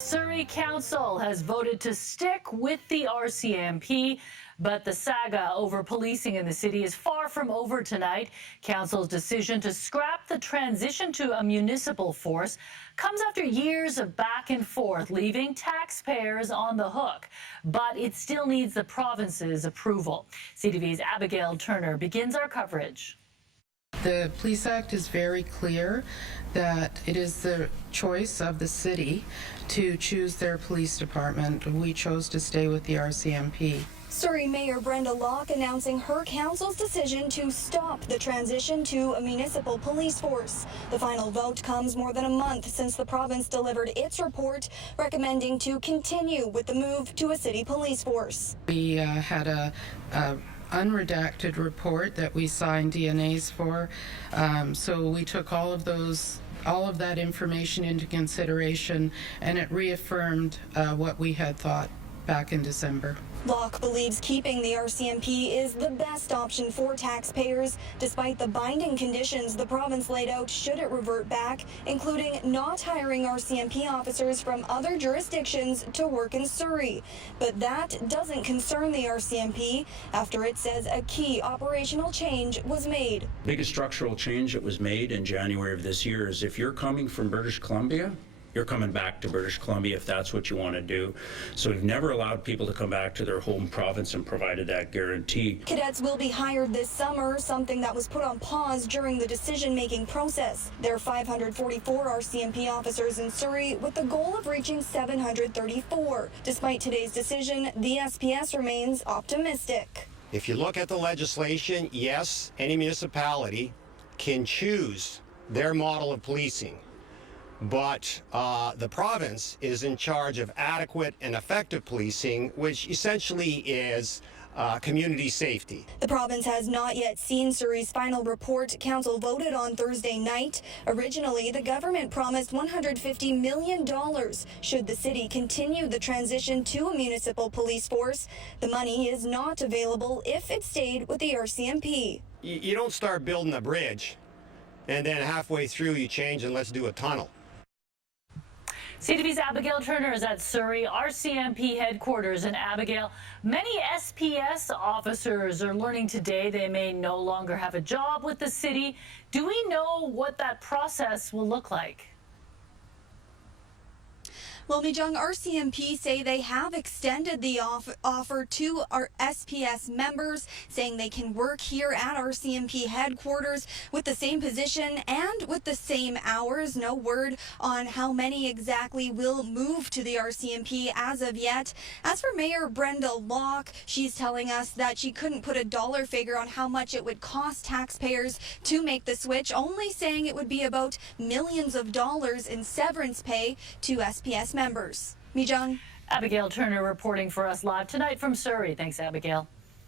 Surrey Council has voted to stick with the RCMP, but the saga over policing in the city is far from over tonight. Council's decision to scrap the transition to a municipal force comes after years of back and forth, leaving taxpayers on the hook. But it still needs the province's approval. CTV's Abigail Turner begins our coverage. The Police Act is very clear that it is the choice of the city to choose their police department. We chose to stay with the RCMP. Surrey Mayor Brenda Locke announcing her council's decision to stop the transition to a municipal police force. The final vote comes more than a month since the province delivered its report recommending to continue with the move to a city police force. We had a unredacted report that we signed DNAs for, so we took all of that information into consideration, and it reaffirmed what we had thought back in December. Locke believes keeping the RCMP is the best option for taxpayers, despite the binding conditions the province laid out should it revert back, including not hiring RCMP officers from other jurisdictions to work in Surrey. But that doesn't concern the RCMP after it says a key operational change was made. The biggest structural change that was made in January of this year is if you're coming from British Columbia, you're coming back to British Columbia if that's what you want to do. So we've never allowed people to come back to their home province and provided that guarantee. Cadets will be hired this summer, something that was put on pause during the decision-making process. There are 544 RCMP officers in Surrey with the goal of reaching 734. Despite today's decision, the SPS remains optimistic. If you look at the legislation, yes, any municipality can choose their model of policing. But the province is in charge of adequate and effective policing, which essentially is community safety. The province has not yet seen Surrey's final report. Council voted on Thursday night. Originally, the government promised $150 million should the city continue the transition to a municipal police force. The money is not available if it stayed with the RCMP. You don't start building a bridge and then halfway through you change and let's do a tunnel. CTV's Abigail Turner is at Surrey RCMP headquarters. And Abigail, many SPS officers are learning today they may no longer have a job with the city. Do we know what that process will look like? Well, mi-jung, RCMP say they have extended the offer to our SPS members, saying they can work here at RCMP headquarters with the same position and with the same hours. No word on how many exactly will move to the RCMP as of yet. As for Mayor Brenda Locke, she's telling us that she couldn't put a dollar figure on how much it would cost taxpayers to make the switch, only saying it would be about millions of dollars in severance pay to SPS members. Mi-jung. Abigail Turner reporting for us live tonight from Surrey. Thanks, Abigail.